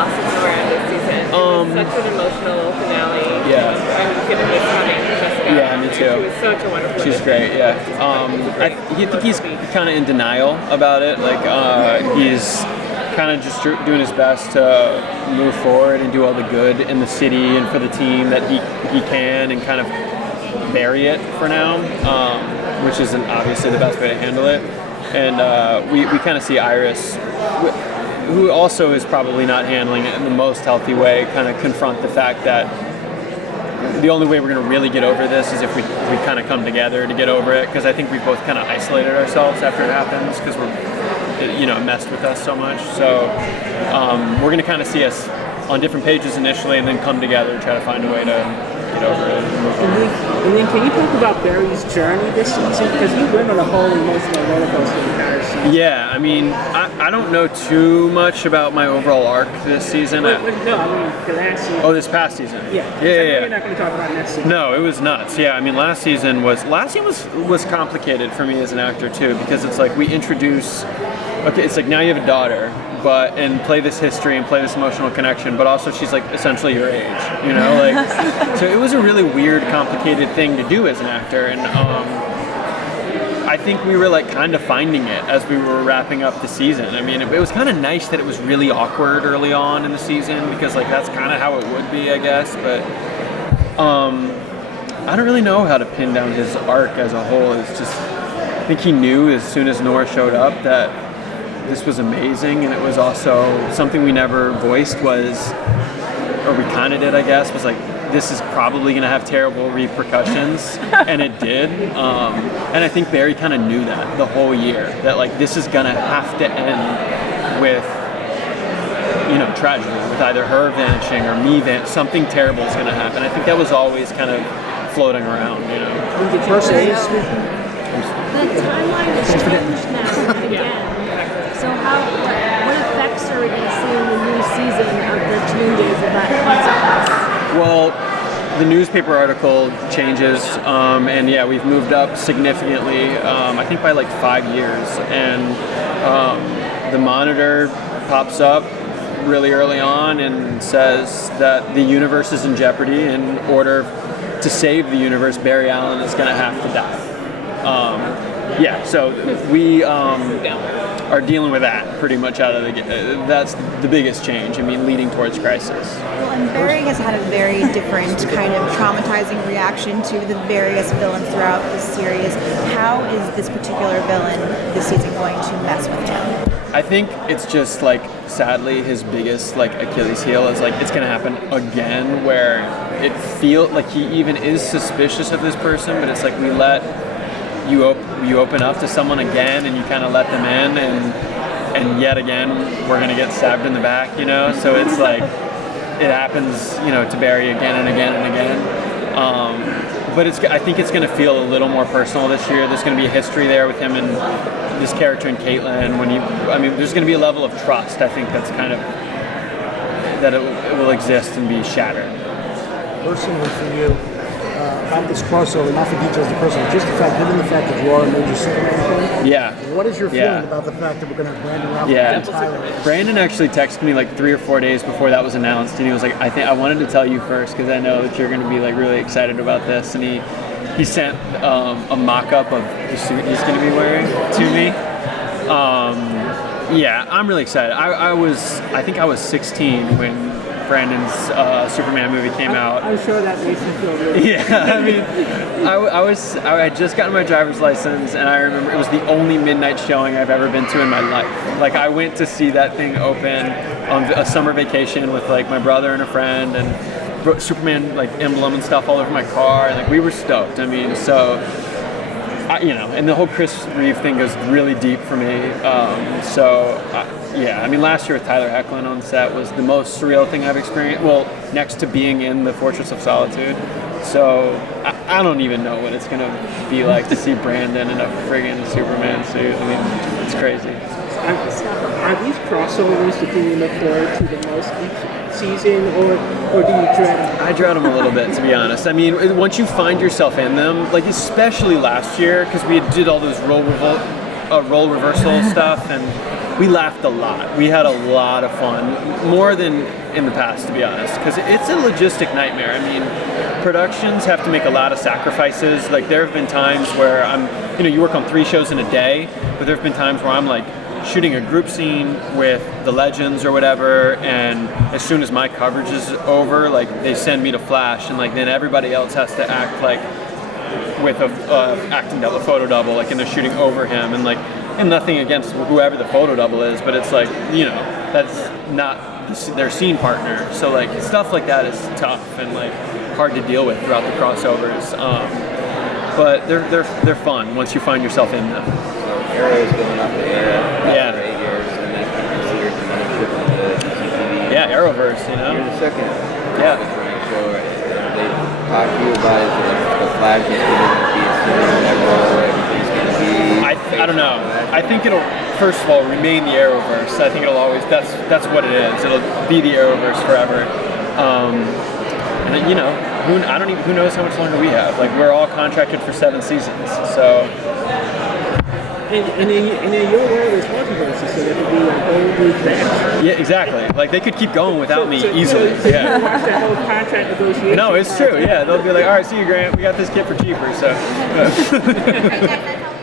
loss of Nora this season. It was such an emotional finale. Yeah. I'm gonna miss having Jessica. Yeah, me too. She was such a wonderful. She's great. Yeah. I think he's kind of in denial about it. Like he's kind of just doing his best to move forward and do all the good in the city and for the team that he can, and kind of bury it for now, which isn't obviously the best way to handle it. And we kind of see Iris, who also is probably not handling it in the most healthy way, kind of confront the fact that the only way we're going to really get over this is if we kind of come together to get over it, because I think we've both kind of isolated ourselves after it happens, because it messed with us so much. So we're going to kind of see us on different pages initially, and then come together and try to find a way to get over it. And then can you talk about Barry's journey this season? Because he went on a whole emotional roller coaster entire season. Yeah, I mean, I don't know too much about my overall arc this season. No, I mean the last season. Oh, this past season. Yeah. Yeah. We're not going to talk about next season. No, it was nuts. Yeah, I mean, last season was complicated for me as an actor too, because it's like we introduce. Okay, it's like now you have a daughter, and play this history and play this emotional connection, but also she's like essentially your age, like. So it was a really weird, complicated thing to do as an actor, and I think we were like kind of finding it as we were wrapping up the season. I mean, it was kind of nice that it was really awkward early on in the season, because like that's kind of how it would be, I guess. But I don't really know how to pin down his arc as a whole. It's just, I think he knew as soon as Nora showed up that this was amazing, and it was also something we never voiced was, or we kind of did, I guess, was like, this is probably going to have terrible repercussions, and it did. And I think Barry kind of knew that the whole year, that like this is going to have to end with, tragedy, with either her vanishing or me something terrible is going to happen. I think that was always kind of floating around, The first age. The timeline has changed now again. So what effects are we going to see in the new season of the changes of that consequence? Well, the newspaper article changes, and yeah, we've moved up significantly, I think by like 5 years, and the monitor pops up really early on and says that the universe is in jeopardy. In order to save the universe, Barry Allen is going to have to die. So we are dealing with that pretty much out of the gate. That's the biggest change, leading towards crisis. Well, and Barry has had a very different kind of traumatizing reaction to the various villains throughout this series. How is this particular villain this season going to mess with him? I think it's just like, sadly, his biggest like Achilles heel is like it's gonna happen again, where it feels like he even is suspicious of this person, but it's like we let you open up to someone again, and you kind of let them in, and yet again we're gonna get stabbed in the back, So it's like it happens, to Barry again and again and again. But I think it's gonna feel a little more personal this year. There's gonna be a history there with him and this character and Caitlin. There's gonna be a level of trust. I think that's kind of that it will exist and be shattered. Personally, for you, about this crossover, not for details of the person, just given the fact that you are a major Superman fan. Yeah. What is your feeling about the fact that we're going to have Brandon Routh and Tyler? Brandon actually texted me like 3 or 4 days before that was announced, and he was like, I wanted to tell you first because I know that you're going to be like really excited about this, and he sent a mock-up of the suit he's going to be wearing to me. I'm really excited. I think I was 16 when Brandon's Superman movie came out. I'm sure that makes you feel really I had just gotten my driver's license, and I remember it was the only midnight showing I've ever been to in my life. Like, I went to see that thing open on a summer vacation with like my brother and a friend, and Superman like emblem and stuff all over my car, and like we were stoked. And the whole Chris Reeve thing goes really deep for me. Last year with Tyler Hoechlin on set was the most surreal thing I've experienced. Well, next to being in the Fortress of Solitude. So I don't even know what it's going to be like to see Brandon in a friggin' Superman suit. It's crazy. Are these crossovers the thing you look forward to the most each season, or do you dread them? I dread them a little bit, to be honest. Once you find yourself in them, like especially last year, because we did all those role reversal stuff, and we laughed a lot. We had a lot of fun, more than in the past, to be honest, because it's a logistic nightmare. I mean, productions have to make a lot of sacrifices. Like, there have been times where you work on 3 shows in a day, but there have been times where I'm like shooting a group scene with the Legends or whatever, and as soon as my coverage is over, like, they send me to Flash, and like then everybody else has to act like with a acting double, photo double, like, and they're shooting over him, and like, and nothing against whoever the photo double is, but it's like, that's not their scene partner. So like stuff like that is tough and like hard to deal with throughout the crossovers. But they're fun once you find yourself in them. So Arrow's going off the air. Yeah. 8 years, and that's considered the mothership of the CTV. Yeah, Arrowverse, You're the second. Yeah. So they talk to you about it. The Flash is going to be in that role. Everything's going to be. I don't know. I think it'll, first of all, remain the Arrowverse. I think it'll always, that's what it is. It'll be the Arrowverse forever. And then, who knows how much longer we have. Like, we're all contracted for 7 seasons, so. And in your world is multiverse, so there could be a whole new thing. Yeah, exactly. Like, they could keep going without me easily. So Yeah. you watch that whole contract negotiation. No, it's true. Yeah, they'll be like, all right, see you, Grant. We got this kit for cheaper. So. Right, that's all